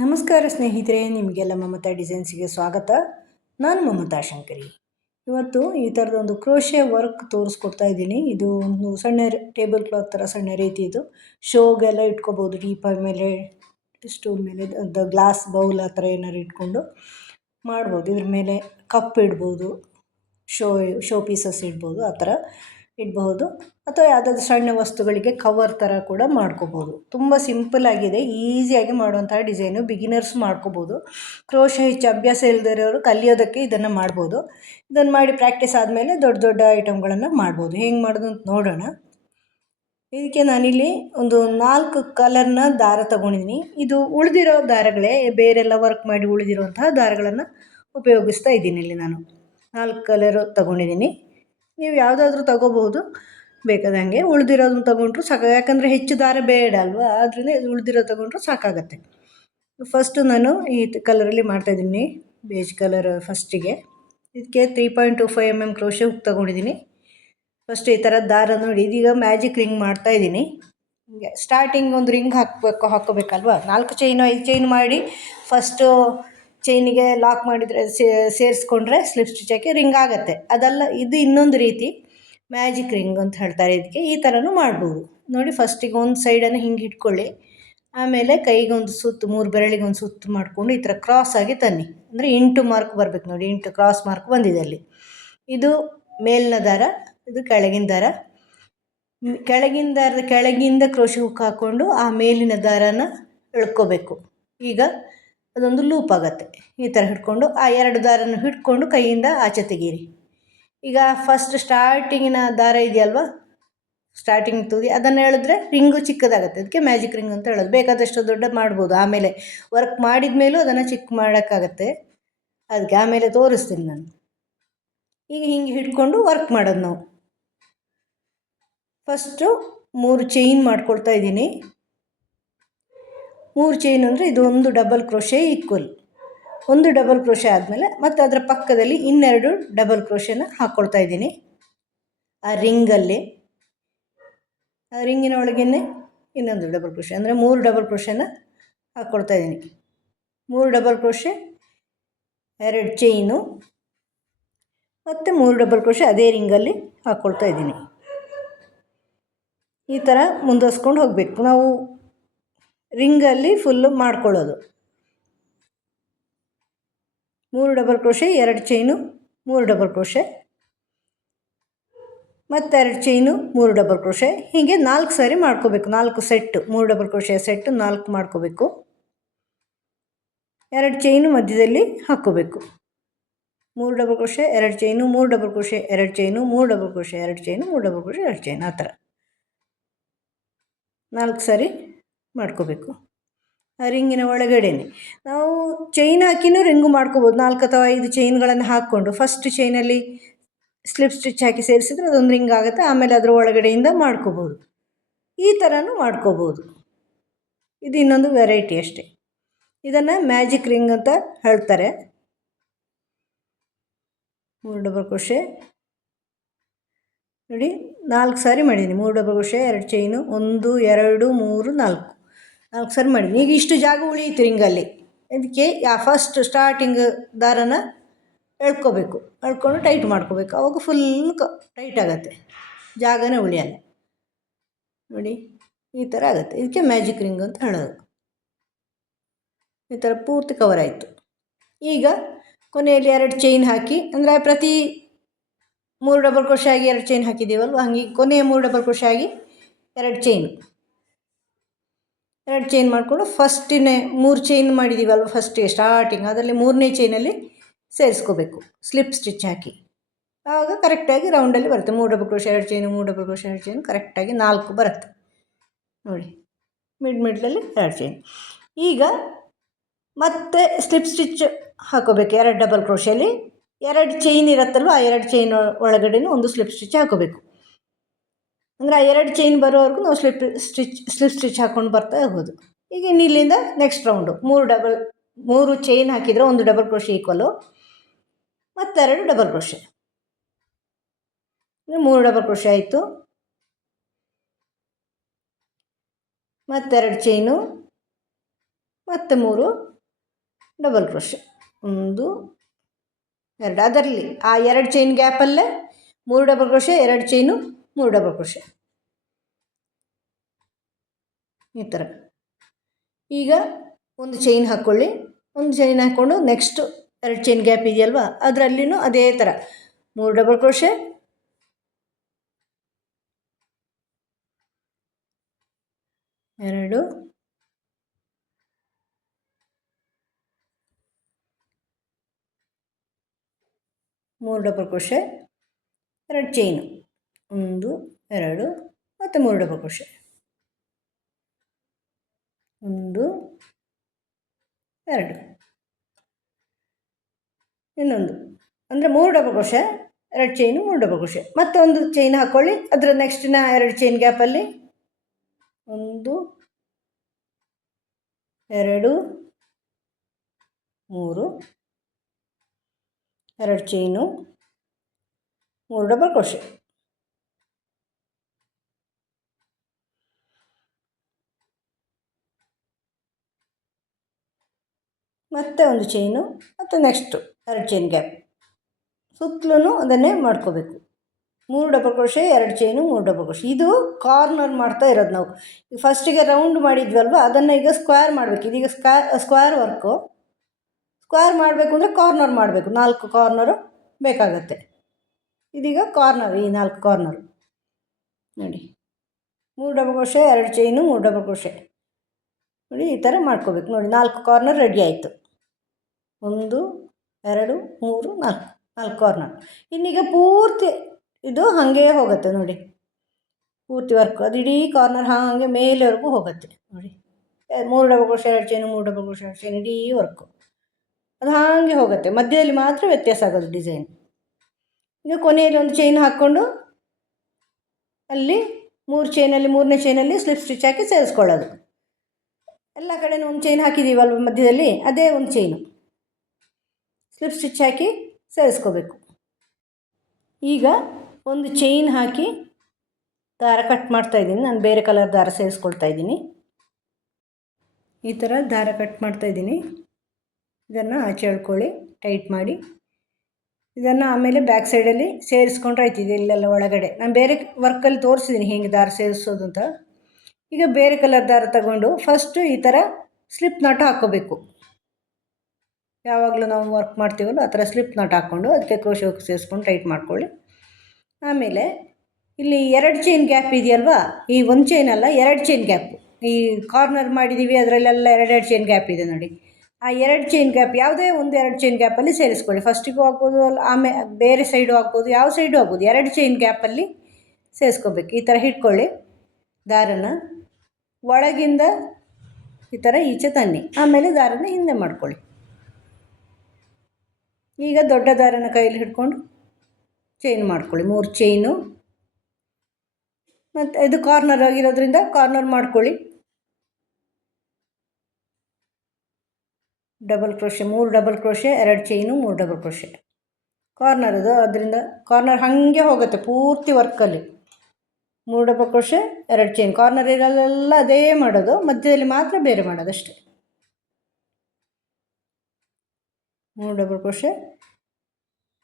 ನಮಸ್ಕಾರ ಸ್ನೇಹಿತರೆ, ನಿಮಗೆಲ್ಲ ಮಮತಾ ಡಿಸೈನ್ಸಿಗೆ ಸ್ವಾಗತ. ನಾನು ಮಮತಾ ಶಂಕರಿ. ಇವತ್ತು ಈ ಥರದೊಂದು ಕ್ರೋಶೆ ವರ್ಕ್ ತೋರಿಸ್ಕೊಡ್ತಾ ಇದ್ದೀನಿ. ಇದು ಒಂದು ಸಣ್ಣ ಟೇಬಲ್ ಕ್ಲಾತ್ ಥರ ಸಣ್ಣ ರೀತಿ. ಇದು ಶೋಗೆಲ್ಲ ಇಟ್ಕೋಬೋದು, ಟೀಪಾಯ್ ಮೇಲೆ, ಸ್ಟೂಲ್ ಮೇಲೆ, ಗ್ಲಾಸ್ ಬೌಲ್ ಆ ಥರ ಏನಾರು ಇಟ್ಕೊಂಡು ಮಾಡ್ಬೋದು. ಇದ್ರ ಮೇಲೆ ಕಪ್ ಇಡ್ಬೋದು, ಶೋ ಪೀಸಸ್ ಇಡ್ಬೋದು, ಆ ಥರ ಇಡಬಹುದು. ಅಥವಾ ಯಾವುದಾದ್ರೂ ಸಣ್ಣ ವಸ್ತುಗಳಿಗೆ ಕವರ್ ಥರ ಕೂಡ ಮಾಡ್ಕೋಬೋದು. ತುಂಬ ಸಿಂಪಲ್ ಆಗಿದೆ, ಈಸಿಯಾಗಿ ಮಾಡುವಂತಹ ಡಿಸೈನು. ಬಿಗಿನರ್ಸ್ ಮಾಡ್ಕೋಬೋದು. ಕ್ರೋಶೆ ಹೆಚ್ಚು ಅಭ್ಯಾಸ ಇಲ್ಲದಿರೋರು ಕಲಿಯೋದಕ್ಕೆ ಇದನ್ನು ಮಾಡ್ಬೋದು. ಇದನ್ನು ಮಾಡಿ ಪ್ರಾಕ್ಟೀಸ್ ಆದಮೇಲೆ ದೊಡ್ಡ ದೊಡ್ಡ ಐಟಮ್ಗಳನ್ನು ಮಾಡ್ಬೋದು. ಹೆಂಗೆ ಮಾಡೋದು ಅಂತ ನೋಡೋಣ. ಇದಕ್ಕೆ ನಾನಿಲ್ಲಿ ಒಂದು 4 ಕಲರ್ನ ದಾರ ತೊಗೊಂಡಿದ್ದೀನಿ. ಇದು ಉಳಿದಿರೋ ದಾರಗಳೇ, ಬೇರೆಲ್ಲ ವರ್ಕ್ ಮಾಡಿ ಉಳಿದಿರುವಂತಹ ದಾರಗಳನ್ನು ಉಪಯೋಗಿಸ್ತಾ ಇದ್ದೀನಿ. ಇಲ್ಲಿ ನಾನು 4 ಕಲರು ತೊಗೊಂಡಿದ್ದೀನಿ. ನೀವು ಯಾವುದಾದ್ರೂ ತೊಗೋಬೋದು, ಬೇಕಾದಂಗೆ. ಉಳಿದಿರೋದನ್ನ ತೊಗೊಂಡ್ರು ಸಾಕು, ಯಾಕಂದರೆ ಹೆಚ್ಚು ದಾರ ಬೇಡ ಅಲ್ವಾ, ಆದ್ದರಿಂದ ಇದು ಉಳಿದಿರೋ ತೊಗೊಂಡ್ರು ಸಾಕಾಗತ್ತೆ. ಫಸ್ಟು ನಾನು ಈ ಕಲರಲ್ಲಿ ಮಾಡ್ತಾಯಿದ್ದೀನಿ, ಬೇಜ್ ಕಲರ್. ಫಸ್ಟಿಗೆ ಇದಕ್ಕೆ 3.25 mm ಕ್ರೋಶೆ ಹುಕ್ ತೊಗೊಂಡಿದ್ದೀನಿ. ಫಸ್ಟ್ ಈ ಥರ ದಾರ ನೋಡಿ, ಇದೀಗ ಮ್ಯಾಜಿಕ್ ರಿಂಗ್ ಮಾಡ್ತಾಯಿದ್ದೀನಿ. ಹೀಗೆ ಸ್ಟಾರ್ಟಿಂಗ್ ಒಂದು ರಿಂಗ್ ಹಾಕ್ಕೋಬೇಕಲ್ವ. 4 ಚೈನು 5 ಚೈನ್ ಮಾಡಿ ಫಸ್ಟು ಚೈನಿಗೆ ಲಾಕ್ ಮಾಡಿದರೆ ಸೇರಿಸ್ಕೊಂಡ್ರೆ ಸ್ಲಿಪ್ ಸ್ಟಿಚ್ ಹಾಕಿ ರಿಂಗ್ ಆಗುತ್ತೆ. ಅದಲ್ಲ, ಇದು ಇನ್ನೊಂದು ರೀತಿ ಮ್ಯಾಜಿಕ್ ರಿಂಗ್ ಅಂತ ಹೇಳ್ತಾರೆ ಇದಕ್ಕೆ. ಈ ಥರನೂ ಮಾಡ್ಬೋದು ನೋಡಿ. ಫಸ್ಟಿಗೆ ಒಂದು ಸೈಡನ್ನು ಹಿಂಗೆ ಇಟ್ಕೊಳ್ಳಿ, ಆಮೇಲೆ ಕೈಗೆ ಒಂದು ಸುತ್ತು, 3 ಬೆರಳಿಗೆ ಒಂದು ಸುತ್ತು ಮಾಡಿಕೊಂಡು ಈ ಥರ ಕ್ರಾಸಾಗಿ ತನ್ನಿ. ಅಂದರೆ ಇಂಟು ಮಾರ್ಕ್ ಬರಬೇಕು ನೋಡಿ, ಇಂಟು ಕ್ರಾಸ್ ಮಾರ್ಕ್ ಬಂದಿದೆ ಅಲ್ಲಿ. ಇದು ಮೇಲಿನ ದಾರ, ಇದು ಕೆಳಗಿನ ದಾರ. ಕೆಳಗಿನ ದಾರದ ಕೆಳಗಿಂದ ಕ್ರೋಶೆ ಹುಕ್ ಹಾಕ್ಕೊಂಡು ಆ ಮೇಲಿನ ದಾರನ ಎಳ್ಕೋಬೇಕು. ಈಗ ಅದೊಂದು ಲೂಪ್ ಆಗುತ್ತೆ. ಈ ಥರ ಹಿಡ್ಕೊಂಡು ಆ 2 ದಾರನ ಹಿಡ್ಕೊಂಡು ಕೈಯಿಂದ ಆಚೆ ತೆಗೀರಿ. ಈಗ ಫಸ್ಟ್ ಸ್ಟಾರ್ಟಿಂಗಿನ ದಾರ ಇದೆಯಲ್ವ, ಸ್ಟಾರ್ಟಿಂಗ್ ತುದಿ, ಅದನ್ನು ಎಳೆದ್ರೆ ರಿಂಗು ಚಿಕ್ಕದಾಗುತ್ತೆ. ಅದಕ್ಕೆ ಮ್ಯಾಜಿಕ್ ರಿಂಗ್ ಅಂತ ಹೇಳೋದು. ಬೇಕಾದಷ್ಟು ದೊಡ್ಡ ಮಾಡ್ಬೋದು, ಆಮೇಲೆ ವರ್ಕ್ ಮಾಡಿದ ಮೇಲೂ ಅದನ್ನು ಚಿಕ್ಕ ಮಾಡೋಕ್ಕಾಗತ್ತೆ. ಅದಕ್ಕೆ ಆಮೇಲೆ ತೋರಿಸ್ತೀನಿ ನಾನು. ಈಗ ಹಿಂಗೆ ಹಿಡ್ಕೊಂಡು ವರ್ಕ್ ಮಾಡೋದು ನಾವು. ಫಸ್ಟು 3 ಚೈನ್ ಮಾಡ್ಕೊಳ್ತಾ ಇದ್ದೀನಿ. 3 ಚೈನ್ ಅಂದರೆ ಇದು ಒಂದು ಡಬಲ್ ಕ್ರೋಶೆ ಈಕ್ವಲ್. ಒಂದು ಡಬಲ್ ಕ್ರೋಶೆ ಆದಮೇಲೆ ಮತ್ತು ಅದರ ಪಕ್ಕದಲ್ಲಿ ಇನ್ನೆರಡು ಡಬಲ್ ಕ್ರೋಶೆನ ಹಾಕ್ಕೊಳ್ತಾ ಇದ್ದೀನಿ ಆ ರಿಂಗಲ್ಲಿ. ಆ ರಿಂಗಿನ ಒಳಗೇ ಇನ್ನೊಂದು ಡಬಲ್ ಕ್ರೋಶೆ, ಅಂದರೆ 3 ಡಬಲ್ ಕ್ರೋಶೆನ ಹಾಕ್ಕೊಳ್ತಾ ಇದ್ದೀನಿ. 3 ಡಬಲ್ ಕ್ರೋಶೆ, 2 ಚೈನು ಮತ್ತು 3 ಡಬಲ್ ಕ್ರೋಶೆ ಅದೇ ರಿಂಗಲ್ಲಿ ಹಾಕ್ಕೊಳ್ತಾ ಇದ್ದೀನಿ. ಈ ಥರ ಮುಂದುವರ್ಸ್ಕೊಂಡು ಹೋಗಬೇಕು ನಾವು. ರಿಂಗಲ್ಲಿ ಫುಲ್ಲು ಮಾಡ್ಕೊಳ್ಳೋದು. 3 double crochet, 2 chain, 3 double crochet, ಮತ್ತು 2 ಚೈನು, 3 ಡಬಲ್ ಕ್ರೋಶೆ. ಹೀಗೆ 4 ಸಾರಿ ಮಾಡ್ಕೋಬೇಕು. 4 ಸೆಟ್ಟು, 3 ಡಬಲ್ ಕ್ರೋಶೆ ಸೆಟ್ಟು 4 ಮಾಡ್ಕೋಬೇಕು. 2 ಚೈನು ಮಧ್ಯದಲ್ಲಿ ಹಾಕ್ಕೋಬೇಕು. 3 double crochet, 2 chain, 3 double crochet, 2 chain, 3 double crochet, 2 chain, 3 double crochet, 2 chain, ಆ ಥರ 4 ಸಾರಿ ಮಾಡ್ಕೋಬೇಕು. ಆ ರಿಂಗಿನ ಒಳಗಡೆನೆ ನಾವು ಚೈನ್ ಹಾಕಿನೂ ರಿಂಗು ಮಾಡ್ಕೋಬೋದು. 4 ಅಥವಾ 5 ಚೈನ್ಗಳನ್ನು ಹಾಕ್ಕೊಂಡು ಫಸ್ಟ್ ಚೈನಲ್ಲಿ ಸ್ಲಿಪ್ ಸ್ಟಿಚ್ ಹಾಕಿ ಸೇರಿಸಿದ್ರೆ ಅದೊಂದು ರಿಂಗ್ ಆಗುತ್ತೆ. ಆಮೇಲೆ ಅದರ ಒಳಗಡೆಯಿಂದ ಮಾಡ್ಕೋಬೋದು. ಈ ಥರನೂ ಮಾಡ್ಕೋಬೋದು. ಇದು ಇನ್ನೊಂದು ವೆರೈಟಿ ಅಷ್ಟೇ. ಇದನ್ನು ಮ್ಯಾಜಿಕ್ ರಿಂಗ್ ಅಂತ ಹೇಳ್ತಾರೆ. 3 ಡಬಲ್ ಕ್ರೋಶೆ ನೋಡಿ, 4 ಸಾರಿ ಮಾಡಿದ್ದೀನಿ. 3 ಡಬಲ್ ಕ್ರೋಶೆ, 2 ಚೈನು, 1 2 3 4 ಸಾರಿ ಮಾಡಿದ್ದೀನಿ. ಈಗ ಇಷ್ಟು ಜಾಗ ಉಳಿಯಿತು ರಿಂಗಲ್ಲಿ. ಅದಕ್ಕೆ ಫಸ್ಟ್ ಸ್ಟಾರ್ಟಿಂಗ್ ದಾರನ ಎಳ್ಕೋಬೇಕು. ಎಳ್ಕೊಂಡು ಟೈಟ್ ಮಾಡ್ಕೋಬೇಕು. ಅವಾಗ ಫುಲ್ ಟೈಟ್ ಆಗುತ್ತೆ, ಜಾಗನೇ ಉಳಿಯಲ್ಲ ನೋಡಿ. ಈ ಥರ ಆಗುತ್ತೆ. ಇದಕ್ಕೆ ಮ್ಯಾಜಿಕ್ ರಿಂಗ್ ಅಂತ ಹೇಳೋದು. ಈ ಥರ ಪೂರ್ತಿ ಕವರ್ ಆಯಿತು. ಈಗ ಕೊನೆಯಲ್ಲಿ 2 ಚೈನ್ ಹಾಕಿ, ಅಂದರೆ ಪ್ರತಿ 3 ಡಬಲ್ ಕ್ರೋಶೆ ಆಗಿ 2 ಚೈನ್ ಹಾಕಿದ್ದೀವಲ್ವ, ಹಾಗೆ ಕೊನೆಯ 3 ಡಬಲ್ ಕ್ರೋಶೆ ಆಗಿ 2 ಚೈನ್, 2 ಚೈನ್ ಮಾಡಿಕೊಂಡು ಫಸ್ಟಿನೇ 3 ಚೈನ್ ಮಾಡಿದ್ದೀವಲ್ವ ಫಸ್ಟಿಗೆ ಸ್ಟಾರ್ಟಿಂಗ್, ಅದರಲ್ಲಿ 3ನೇ ಚೈನಲ್ಲಿ ಸೇರಿಸ್ಕೋಬೇಕು ಸ್ಲಿಪ್ ಸ್ಟಿಚ್ ಹಾಕಿ. ಆವಾಗ ಕರೆಕ್ಟಾಗಿ ರೌಂಡಲ್ಲಿ ಬರುತ್ತೆ. 3 double crochet 2 chain, 3 double crochet 2 chain, ಕರೆಕ್ಟಾಗಿ 4 ಬರುತ್ತೆ ನೋಡಿ. ಮಿಡ್ಲಲ್ಲಿ 2 ಚೈನ್. ಈಗ ಮತ್ತೆ ಸ್ಲಿಪ್ ಸ್ಟಿಚ್ ಹಾಕೋಬೇಕು. 2 ಡಬಲ್ ಕ್ರೋಶೆಯಲ್ಲಿ 2 ಚೈನ್ ಇರುತ್ತಲ್ವ, ಆ 2 ಚೈನ್ ಒಳಗಡೆನೂ ಒಂದು ಸ್ಲಿಪ್ ಸ್ಟಿಚ್ ಹಾಕೋಬೇಕು. ಅಂದರೆ ಆ 2 ಚೈನ್ ಬರೋವರೆಗೂ ನಾವು ಸ್ಲಿಪ್ ಸ್ಟಿಚ್ ಹಾಕ್ಕೊಂಡು ಬರ್ತಾ ಇರ್ಬೋದು. ಈಗ ಇಲ್ಲಿಂದ ನೆಕ್ಸ್ಟ್ ರೌಂಡು 3 ಚೈನ್ ಹಾಕಿದರೆ 1 ಡಬಲ್ ಕ್ರೋಶೆ ಈಕ್ವಲು, ಮತ್ತು 2 ಡಬಲ್ ಕ್ರೋಶೆ, 3 ಡಬಲ್ ಕ್ರೋಶೆ ಆಯಿತು. ಮತ್ತು 2 ಚೈನು, ಮತ್ತು 3 ಡಬಲ್ ಕ್ರೋಶೆ, 1 2. ಅದರಲ್ಲಿ ಆ 2 ಚೈನ್ ಗ್ಯಾಪಲ್ಲೇ 3 double crochet, 2 chain, 3 double crochet, ಈ ಥರ. ಈಗ ಒಂದು ಚೈನ್ ಹಾಕ್ಕೊಳ್ಳಿ, ಒಂದು ಚೈನ್ ಹಾಕ್ಕೊಂಡು ನೆಕ್ಸ್ಟು 2 ಚೈನ್ ಗ್ಯಾಪ್ ಇದೆಯಲ್ವಾ ಅದರಲ್ಲಿನೂ ಅದೇ ಥರ 3 double crochet, 2, 3 double crochet, 2 chain, 1 2 ಮತ್ತು 3 ಡಬಲ್ ಕ್ರೋಶೆ, 1 2. ಇನ್ನೊಂದು ಅಂದರೆ 3 double crochet, 2 chain, 3 double crochet. ಮತ್ತೆ ಒಂದು ಚೈನ್ ಹಾಕ್ಕೊಳ್ಳಿ, ಅದರ ನೆಕ್ಸ್ಟಿನ 2 ಚೈನ್ ಗ್ಯಾಪಲ್ಲಿ 1 2 3, 2 ಚೈನು, 3 ಡಬಲ್ ಕ್ರೋಶೆ. ಮತ್ತೆ ಒಂದು ಚೈನು, ಮತ್ತು ನೆಕ್ಸ್ಟು 2 ಚೈನ್ ಗ್ಯಾಪ್, ಸುತ್ತಲೂ ಅದನ್ನೇ ಮಾಡ್ಕೋಬೇಕು. 3 double crochet, 2 chain, 3 double crochet. ಇದು ಕಾರ್ನರ್ ಮಾಡ್ತಾ ಇರೋದು ನಾವು. ಈಗ ಫಸ್ಟಿಗೆ ರೌಂಡ್ ಮಾಡಿದ್ವಲ್ವ ಅದನ್ನು ಈಗ ಸ್ಕ್ವೇರ್ ಮಾಡಬೇಕು. ಇದೀಗ ಸ್ಕ್ವೇರ್ ವರ್ಕು. ಸ್ಕ್ವೇರ್ ಮಾಡಬೇಕು ಅಂದರೆ ಕಾರ್ನರ್ ಮಾಡಬೇಕು, 4 ಕಾರ್ನರು ಬೇಕಾಗತ್ತೆ. ಇದೀಗ ಕಾರ್ನರ್, ಈ 4 ಕಾರ್ನರು ನೋಡಿ, 3 double crochet, 2 chain, 3 double crochet ನೋಡಿ, ಈ ಥರ ಮಾಡ್ಕೋಬೇಕು. ನೋಡಿ 4 ಕಾರ್ನರ್ ರೆಡಿ ಆಯಿತು. 1 2 3 4, 4 ಕಾರ್ನರ್. ಇನ್ನೀಗ ಪೂರ್ತಿ ಇದು ಹಾಗೇ ಹೋಗುತ್ತೆ ನೋಡಿ, ಪೂರ್ತಿ ವರ್ಕು ಅದು ಇಡೀ ಕಾರ್ನರ್ ಹಾಗೆ ಮೇಲೆವರೆಗೂ ಹೋಗುತ್ತೆ ನೋಡಿ. 3 double crochet, 2 chain, 3 double crochet, 2 chain, ಇಡೀ ವರ್ಕು ಅದು ಹಾಗೆ ಹೋಗುತ್ತೆ. ಮಧ್ಯದಲ್ಲಿ ಮಾತ್ರ ವ್ಯತ್ಯಾಸ ಆಗೋದು ಡಿಸೈನ್. ಈಗ ಕೊನೆಯಲ್ಲಿ ಒಂದು ಚೈನ್ ಹಾಕ್ಕೊಂಡು ಅಲ್ಲಿ 3 ಚೈನಲ್ಲಿ 3ನೇ ಚೈನಲ್ಲಿ ಸ್ಲಿಪ್ ಸ್ಟಿಚ್ ಹಾಕಿ ಸೇರಿಸ್ಕೊಳ್ಳೋದು. ಎಲ್ಲ ಕಡೆಯೂ ಒಂದು ಚೈನ್ ಹಾಕಿದ್ದೀವಲ್ವ ಮಧ್ಯದಲ್ಲಿ, ಅದೇ ಒಂದು ಚೈನು ಸ್ಲಿಪ್ ಸ್ಟಿಚ್ ಹಾಕಿ ಸೇರಿಸ್ಕೋಬೇಕು. ಈಗ ಒಂದು ಚೈನ್ ಹಾಕಿ ದಾರ ಕಟ್ ಮಾಡ್ತಾಯಿದ್ದೀನಿ. ನಾನು ಬೇರೆ ಕಲರ್ ದಾರ ಸೇರಿಸ್ಕೊಳ್ತಾ ಇದ್ದೀನಿ. ಈ ಥರ ದಾರ ಕಟ್ ಮಾಡ್ತಾಯಿದ್ದೀನಿ. ಇದನ್ನು ಆಚೆ ಎಳ್ಕೊಳ್ಳಿ, ಟೈಟ್ ಮಾಡಿ. ಇದನ್ನು ಆಮೇಲೆ ಬ್ಯಾಕ್ ಸೈಡಲ್ಲಿ ಸೇರಿಸ್ಕೊಂಡ್ರೆ ಆಯ್ತಿದೆ. ಇಲ್ಲೆಲ್ಲ ಒಳಗಡೆ ನಾನು ಬೇರೆ ವರ್ಕಲ್ಲಿ ತೋರಿಸಿದ್ದೀನಿ ಹೇಗೆ ದಾರ ಸೇರಿಸೋದು ಅಂತ. ಈಗ ಬೇರೆ ಕಲರ್ ದಾರ ತಗೊಂಡು ಫಸ್ಟು ಈ ಥರ ಸ್ಲಿಪ್ ನಾಟ್ ಹಾಕ್ಕೋಬೇಕು. ಯಾವಾಗಲೂ ನಾವು ವರ್ಕ್ ಮಾಡ್ತೀವಲ್ಲ ಆ ಥರ ಸ್ಲಿಪ್ ನಾಟ್ ಹಾಕ್ಕೊಂಡು ಅದಕ್ಕೆ ಕ್ರೋಶೆ ಹೋಗಿ ಸೇರಿಸ್ಕೊಂಡು ಟೈಟ್ ಮಾಡ್ಕೊಳ್ಳಿ. ಆಮೇಲೆ ಇಲ್ಲಿ 2 ಚೈನ್ ಗ್ಯಾಪ್ ಇದೆಯಲ್ವಾ, ಈ ಒಂದು ಚೈನ್ ಅಲ್ಲ 2 ಚೈನ್ ಗ್ಯಾಪು. ಈ ಕಾರ್ನರ್ ಮಾಡಿದ್ದೀವಿ ಅದರಲ್ಲೆಲ್ಲ 2 ಚೈನ್ ಗ್ಯಾಪ್ ಇದೆ ನೋಡಿ. ಆ 2 ಚೈನ್ ಗ್ಯಾಪ್ ಯಾವುದೇ ಒಂದು 2 ಚೈನ್ ಗ್ಯಾಪಲ್ಲಿ ಸೇರಿಸ್ಕೊಳ್ಳಿ. ಫಸ್ಟಿಗೂ ಆಗ್ಬೋದು, ಆಮೇಲೆ ಬೇರೆ ಸೈಡು ಆಗ್ಬೋದು, ಯಾವ ಸೈಡು ಆಗ್ಬೋದು. 2 ಚೈನ್ ಗ್ಯಾಪಲ್ಲಿ ಸೇರಿಸ್ಕೋಬೇಕು. ಈ ಥರ ಹಿಡ್ಕೊಳ್ಳಿ ದಾರನ. ಒಳಗಿಂದ ಈ ಥರ ಈಚೆ ತನ್ನಿ, ಆಮೇಲೆ ದಾರನ ಹಿಂದೆ ಮಾಡ್ಕೊಳ್ಳಿ. ಈಗ ದೊಡ್ಡ ದಾರನ ಕೈಯಲ್ಲಿ ಹಿಡ್ಕೊಂಡು ಚೈನ್ ಮಾಡ್ಕೊಳ್ಳಿ. 3 ಚೈನು, ಮತ್ತು ಇದು ಕಾರ್ನರ್ ಆಗಿರೋದ್ರಿಂದ ಕಾರ್ನರ್ ಮಾಡ್ಕೊಳ್ಳಿ. Double crochet, 3 double crochet, 2 chain, 3 double crochet. Corner ಅದು, ಅದರಿಂದ ಕಾರ್ನರ್ ಹಾಗೆ ಹೋಗುತ್ತೆ ಪೂರ್ತಿ ವರ್ಕಲ್ಲಿ. 3 ಡಬಲ್ ಕ್ರೋಶೆ, 2 ಚೈನ್. ಕಾರ್ನರ್ ಇರಲ್ಲೆಲ್ಲ ಅದೇ ಮಾಡೋದು, ಮಧ್ಯದಲ್ಲಿ ಮಾತ್ರ ಬೇರೆ ಮಾಡೋದು ಅಷ್ಟೇ. 3 double crochet,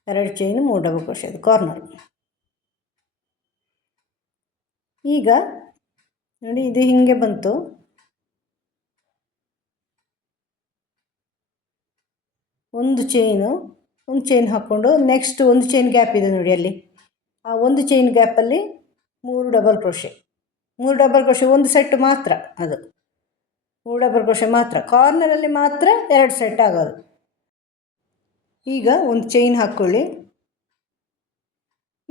2 chain, 3 double crochet, ಅದು ಕಾರ್ನರ್. ಈಗ ನೋಡಿ ಇದು ಹೀಗೆ ಬಂತು. ಒಂದು ಚೈನ್ ಹಾಕ್ಕೊಂಡು ನೆಕ್ಸ್ಟ್ ಒಂದು ಚೈನ್ ಗ್ಯಾಪ್ ಇದೆ ನೋಡಿ, ಅಲ್ಲಿ ಆ ಒಂದು ಚೈನ್ ಗ್ಯಾಪಲ್ಲಿ 3 ಡಬಲ್ ಕ್ರೋಶೆ. 3 ಡಬಲ್ ಕ್ರೋಶೆ ಒಂದು ಸೆಟ್ ಮಾತ್ರ, ಅದು 3 ಡಬಲ್ ಕ್ರೋಶೆ ಮಾತ್ರ. ಕಾರ್ನರಲ್ಲಿ ಮಾತ್ರ 2 ಸೆಟ್ ಆಗೋದು. ಈಗ ಒಂದು ಚೈನ್ ಹಾಕ್ಕೊಳ್ಳಿ,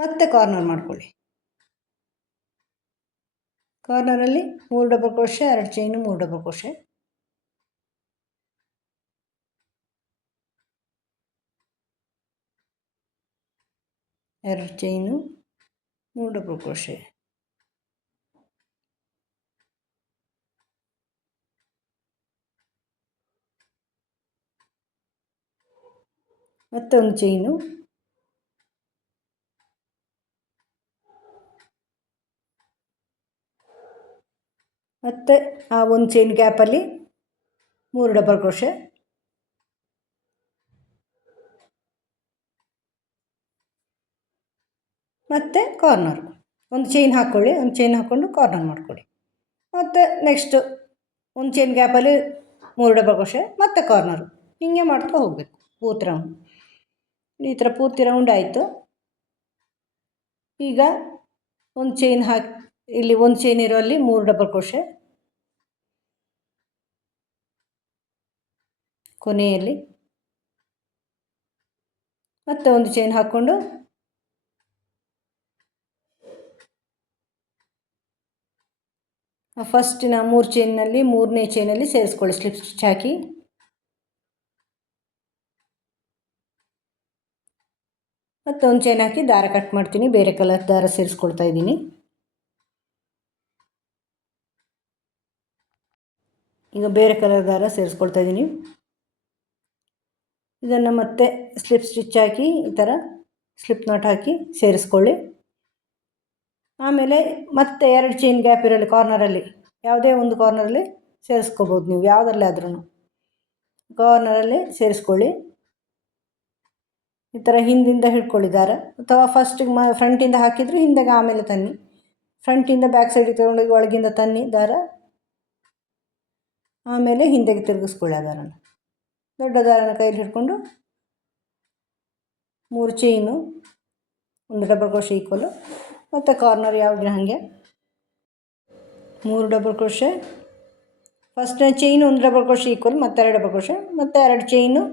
ಮತ್ತೆ ಕಾರ್ನರ್ ಮಾಡ್ಕೊಳ್ಳಿ. ಕಾರ್ನರಲ್ಲಿ 3 double crochet, 2 chain, 3 double crochet. ಎರಡು ಚೈನು, 3 ಡಬಲ್ ಕ್ರೋಶೆ. ಮತ್ತೊಂದು ಚೈನು, ಮತ್ತು ಆ ಒಂದು ಚೈನ್ ಗ್ಯಾಪಲ್ಲಿ 3 ಡಬಲ್ ಕ್ರೋಶೆ, ಮತ್ತು ಕಾರ್ನರ್ ಒಂದು ಚೈನ್ ಹಾಕ್ಕೊಳ್ಳಿ, ಒಂದು ಚೈನ್ ಹಾಕ್ಕೊಂಡು ಕಾರ್ನರ್ ಮಾಡ್ಕೊಳ್ಳಿ. ಮತ್ತು ನೆಕ್ಸ್ಟು ಒಂದು ಚೈನ್ ಗ್ಯಾಪಲ್ಲಿ 3 ಡಬಲ್ ಕ್ರೋಶೆ ಮತ್ತು ಕಾರ್ನರು, ಹೀಗೆ ಮಾಡ್ತಾ ಹೋಗಬೇಕು ಪೂರ್ತಿ ರೌಂಡ್. ಈ ಥರ ಪೂರ್ತಿ ರೌಂಡ್ ಆಯಿತು. ಈಗ ಒಂದು ಚೈನ್ ಹಾಕಿ, ಇಲ್ಲಿ ಒಂದು ಚೈನ್ ಇರೋ ಅಲ್ಲಿ 3 ಡಬಲ್ ಕ್ರೋಶೆ, ಕೊನೆಯಲ್ಲಿ ಮತ್ತೆ ಒಂದು ಚೈನ್ ಹಾಕ್ಕೊಂಡು ಫಸ್ಟಿನ 3 ಚೈನಲ್ಲಿ 3ನೇ ಚೈನಲ್ಲಿ ಸೇರಿಸ್ಕೊಳ್ಳಿ ಸ್ಲಿಪ್ ಸ್ಟಿಚ್ ಹಾಕಿ. ಮತ್ತು ಒಂದು ಚೈನ್ ಹಾಕಿ ದಾರ ಕಟ್ ಮಾಡ್ತೀನಿ, ಬೇರೆ ಕಲರ್ ದಾರ ಸೇರಿಸ್ಕೊಳ್ತಾ ಇದ್ದೀನಿ. ಈಗ ಬೇರೆ ಕಲರ್ ದಾರ ಸೇರಿಸ್ಕೊಳ್ತಾ ಇದ್ದೀನಿ. ಇದನ್ನು ಮತ್ತೆ ಸ್ಲಿಪ್ ಸ್ಟಿಚ್ ಹಾಕಿ ಈ ಥರ ಸ್ಲಿಪ್ ನಾಟ್ ಹಾಕಿ ಸೇರಿಸ್ಕೊಳ್ಳಿ. ಆಮೇಲೆ ಮತ್ತೆ 2 ಚೈನ್ ಗ್ಯಾಪ್ ಇರಲಿ ಕಾರ್ನರಲ್ಲಿ, ಯಾವುದೇ ಒಂದು ಕಾರ್ನರಲ್ಲಿ ಸೇರಿಸ್ಕೋಬೋದು ನೀವು, ಯಾವುದರಲ್ಲಿ ಆದ್ರೂ ಕಾರ್ನರಲ್ಲಿ ಸೇರಿಸ್ಕೊಳ್ಳಿ. ಈ ಥರ ಹಿಂದಿಂದ ಹಿಡ್ಕೊಳ್ಳಿ ದಾರ, ಅಥವಾ ಫಸ್ಟಿಗೆ ಫ್ರಂಟಿಂದ ಹಾಕಿದರೆ ಹಿಂದೆಗೆ ಆಮೇಲೆ ತನ್ನಿ, ಫ್ರಂಟಿಂದ ಬ್ಯಾಕ್ ಸೈಡಿಗೆ ತೊಗೊಂಡೋಗಿ ಒಳಗಿಂದ ತನ್ನಿ ದಾರ, ಆಮೇಲೆ ಹಿಂದೆಗೆ ತಿರುಗಿಸ್ಕೊಳ್ಳಿ ಆ ದಾರನ. ದೊಡ್ಡ ದಾರನ ಕೈಯಲ್ಲಿ ಹಿಡ್ಕೊಂಡು 3 ಚೈನು, 1 ಡಬಲ್ ಕ್ರೋಶೆ ಈಕ್ವಲು, ಮತ್ತು ಕಾರ್ನರ್ ಯಾವಾಗಲೂ ಹಾಗೆ 3 double crochet, first chain 1 double crochet equal, ಮತ್ತು 2 ಡಬಲ್ ಕ್ರೋಶೆ, ಮತ್ತು 2 ಚೈನು,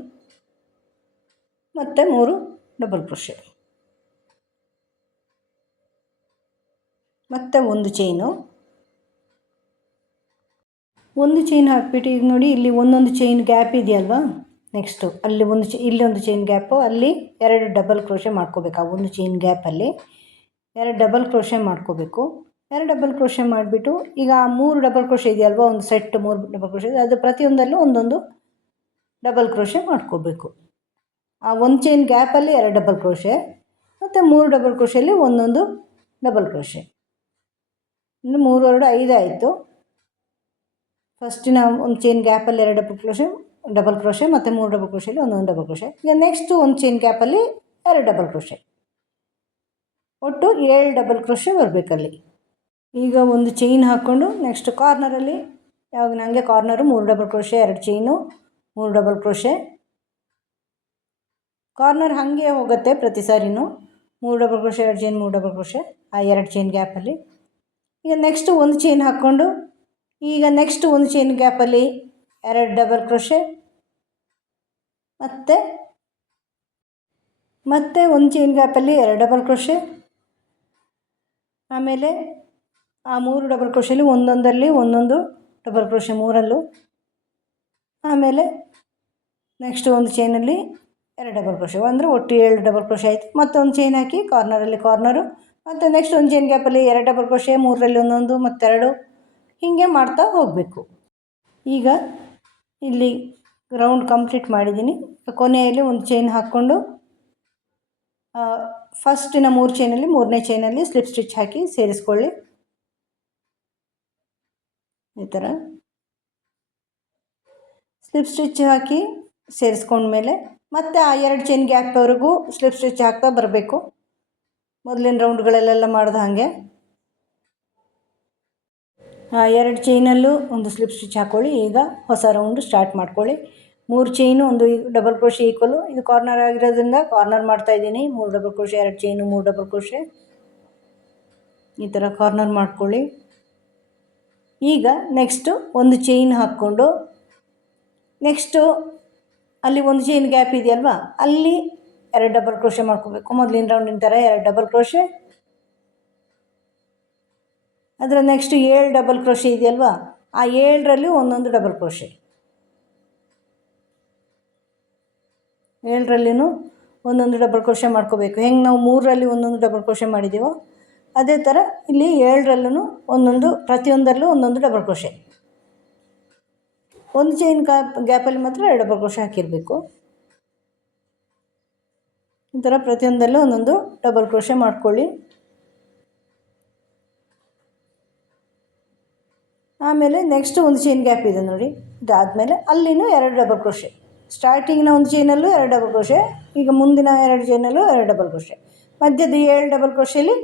ಮತ್ತು 3 ಡಬಲ್ ಕ್ರೋಶೆ, ಮತ್ತು ಒಂದು ಚೈನು. ಒಂದು ಚೈನ್ ಹಾಕ್ಬಿಟ್ಟು ಈಗ ನೋಡಿ ಇಲ್ಲಿ ಒಂದೊಂದು ಚೈನ್ ಗ್ಯಾಪ್ ಇದೆಯಲ್ವಾ, ನೆಕ್ಸ್ಟು ಅಲ್ಲಿ ಇಲ್ಲೊಂದು ಚೈನ್ ಗ್ಯಾಪು, ಅಲ್ಲಿ 2 ಡಬಲ್ ಕ್ರೋಶೆ ಮಾಡ್ಕೋಬೇಕು. ಆ ಒಂದು ಚೈನ್ ಗ್ಯಾಪಲ್ಲಿ 2 ಡಬಲ್ ಕ್ರೋಶೆ ಮಾಡ್ಕೋಬೇಕು. 2 ಡಬಲ್ ಕ್ರೋಶೆ ಮಾಡಿಬಿಟ್ಟು ಈಗ ಆ 3 ಡಬಲ್ ಕ್ರೋಶೆ ಇದೆಯಲ್ವಾ, ಒಂದು ಸೆಟ್ 3 ಡಬಲ್ ಕ್ರೋಶೆ, ಅದು ಪ್ರತಿಯೊಂದಲ್ಲೂ ಒಂದೊಂದು ಡಬಲ್ ಕ್ರೋಶೆ ಮಾಡ್ಕೋಬೇಕು. ಆ ಒಂದು ಚೈನ್ ಗ್ಯಾಪಲ್ಲಿ 2 ಡಬಲ್ ಕ್ರೋಶೆ, ಮತ್ತು 3 ಡಬಲ್ ಕ್ರೋಶೆಯಲ್ಲಿ ಒಂದೊಂದು ಡಬಲ್ ಕ್ರೋಶೆ, ಇನ್ನು 3 2 5 ಆಯಿತು. ಫಸ್ಟಿನ ಒಂದು ಚೈನ್ ಗ್ಯಾಪಲ್ಲಿ 2 ಡಬಲ್ ಕ್ರೋಶೆ ಮತ್ತು 3 ಡಬಲ್ ಕ್ರೋಶೆಯಲ್ಲಿ ಒಂದೊಂದು ಡಬಲ್ ಕ್ರೋಶೆ. ಈಗ ನೆಕ್ಸ್ಟು ಒಂದು ಚೈನ್ ಗ್ಯಾಪಲ್ಲಿ 2 ಡಬಲ್ ಕ್ರೋಶೆ, ಒಟ್ಟು 7 ಡಬಲ್ ಕ್ರೋಶೆ ಬರಬೇಕಲ್ಲಿ. ಈಗ ಒಂದು ಚೈನ್ ಹಾಕ್ಕೊಂಡು ನೆಕ್ಸ್ಟ್ ಕಾರ್ನರಲ್ಲಿ ಯಾವಾಗ ನನಗೆ corner 3 double crochet, 2 chain, 3 double crochet, corner ಹಾಗೆ ಹೋಗುತ್ತೆ ಪ್ರತಿ ಸಾರಿನೂ. 3 double crochet, 2 chain, 3 double crochet, ಆ 2 ಚೈನ್ ಗ್ಯಾಪಲ್ಲಿ. ಈಗ ನೆಕ್ಸ್ಟು ಒಂದು ಚೈನ್ ಹಾಕ್ಕೊಂಡು ಈಗ ನೆಕ್ಸ್ಟ್ ಒಂದು ಚೈನ್ ಗ್ಯಾಪಲ್ಲಿ 2 ಡಬಲ್ ಕ್ರೋಶೆ, ಮತ್ತೆ ಒಂದು ಚೈನ್ ಗ್ಯಾಪಲ್ಲಿ 2 ಡಬಲ್ ಕ್ರೋಶೆ, ಆಮೇಲೆ ಆ 3 ಡಬಲ್ ಕ್ರೋಶೆಯಲ್ಲಿ ಒಂದೊಂದಲ್ಲಿ ಒಂದೊಂದು ಡಬಲ್ ಕ್ರೋಶೆ 3ರಲ್ಲೂ, ಆಮೇಲೆ ನೆಕ್ಸ್ಟ್ ಒಂದು ಚೈನಲ್ಲಿ 2 ಡಬಲ್ ಕ್ರೋಶೆ, ಅಂದರೆ ಒಟ್ಟು 7 ಡಬಲ್ ಕ್ರೋಶೆ ಆಯಿತು. ಮತ್ತೊಂದು ಚೈನ್ ಹಾಕಿ ಕಾರ್ನರಲ್ಲಿ ಕಾರ್ನರು, ಮತ್ತು ನೆಕ್ಸ್ಟ್ ಒಂದು ಚೈನ್ ಗ್ಯಾಪಲ್ಲಿ 2 ಡಬಲ್ ಕ್ರೋಶೆ, 3ರಲ್ಲಿ ಒಂದೊಂದು, ಮತ್ತು 2, ಹೀಗೆ ಮಾಡ್ತಾ ಹೋಗಬೇಕು. ಈಗ ಇಲ್ಲಿ ರೌಂಡ್ ಕಂಪ್ಲೀಟ್ ಮಾಡಿದ್ದೀನಿ. ಕೊನೆಯಲ್ಲಿ ಒಂದು ಚೈನ್ ಹಾಕ್ಕೊಂಡು ಫಸ್ಟಿನ 3 ಚೈನಲ್ಲಿ 3ನೇ ಚೈನಲ್ಲಿ ಸ್ಲಿಪ್ ಸ್ಟಿಚ್ ಹಾಕಿ ಸೇರಿಸ್ಕೊಳ್ಳಿ. ಈ ಥರ ಸ್ಲಿಪ್ ಸ್ಟಿಚ್ ಹಾಕಿ ಸೇರಿಸ್ಕೊಂಡ್ಮೇಲೆ ಮತ್ತೆ ಆ 2 ಚೈನ್ ಗ್ಯಾಪ್ವರೆಗೂ ಸ್ಲಿಪ್ ಸ್ಟಿಚ್ ಹಾಕ್ತಾ ಬರಬೇಕು, ಮೊದಲಿನ ರೌಂಡ್ಗಳಲ್ಲೆಲ್ಲ ಮಾಡಿದ ಹಾಗೆ. 2 ಚೈನಲ್ಲೂ ಒಂದು ಸ್ಲಿಪ್ ಸ್ಟಿಚ್ ಹಾಕ್ಕೊಳ್ಳಿ. ಈಗ ಹೊಸ ರೌಂಡು ಸ್ಟಾರ್ಟ್ ಮಾಡ್ಕೊಳ್ಳಿ. 3 ಚೈನು, ಒಂದು ಡಬಲ್ ಕ್ರೋಶೆ ಈಕ್ವಲು, ಇದು ಕಾರ್ನರ್ ಆಗಿರೋದ್ರಿಂದ ಕಾರ್ನರ್ ಮಾಡ್ತಾಯಿದ್ದೀನಿ. 3 double crochet, 2 chain, 3 double crochet, ಈ ಥರ ಕಾರ್ನರ್ ಮಾಡ್ಕೊಳ್ಳಿ. ಈಗ ನೆಕ್ಸ್ಟು ಒಂದು ಚೈನ್ ಹಾಕ್ಕೊಂಡು ನೆಕ್ಸ್ಟು ಅಲ್ಲಿ ಒಂದು ಚೈನ್ ಗ್ಯಾಪ್ ಇದೆಯಲ್ವಾ, ಅಲ್ಲಿ 2 ಡಬಲ್ ಕ್ರೋಶೆ ಮಾಡ್ಕೋಬೇಕು. ಮೊದಲಿನ ರೌಂಡಿನ ಥರ 2 ಡಬಲ್ ಕ್ರೋಶೆ, ಅದರ ನೆಕ್ಸ್ಟ್ 7 ಡಬಲ್ ಕ್ರೋಶೆ ಇದೆಯಲ್ವಾ, ಆ 7ರಲ್ಲಿ ಒಂದೊಂದು ಡಬಲ್ ಕ್ರೋಶೆ, 7ರಲ್ಲಿನೂ ಒಂದೊಂದು ಡಬಲ್ ಕ್ರೋಶೆ ಮಾಡ್ಕೋಬೇಕು. ಹೆಂಗೆ ನಾವು 3ರಲ್ಲಿ ಒಂದೊಂದು ಡಬಲ್ ಕ್ರೋಶೆ ಮಾಡಿದ್ದೀವೋ ಅದೇ ಥರ ಇಲ್ಲಿ 7ರಲ್ಲೂ ಒಂದೊಂದು, ಪ್ರತಿಯೊಂದರಲ್ಲೂ ಒಂದೊಂದು ಡಬಲ್ ಕ್ರೋಶೆ. ಒಂದು ಚೈನ್ ಗ್ಯಾಪಲ್ಲಿ ಮಾತ್ರ 2 ಡಬಲ್ ಕ್ರೋಶೆ ಹಾಕಿರಬೇಕು. ಈ ಥರ ಪ್ರತಿಯೊಂದರಲ್ಲೂ ಒಂದೊಂದು ಡಬಲ್ ಕ್ರೋಶೆ ಮಾಡ್ಕೊಳ್ಳಿ. ಆಮೇಲೆ ನೆಕ್ಸ್ಟ್ ಒಂದು ಚೈನ್ ಗ್ಯಾಪ್ ಇದೆ ನೋಡಿ, ಇದಾದಮೇಲೆ ಅಲ್ಲಿನೂ 2 ಡಬಲ್ ಕ್ರೋಶೆ, ಸ್ಟಾರ್ಟಿಂಗಿನ ಒಂದು ಚೈನಲ್ಲೂ 2 ಡಬಲ್ ಕ್ರೋಶೆ, ಈಗ ಮುಂದಿನ 2 ಚೈನಲ್ಲೂ 2 ಡಬಲ್ ಕ್ರೋಶೆ, ಮಧ್ಯದ 7 ಡಬಲ್ ಕ್ರೋಶೆಯಲ್ಲಿ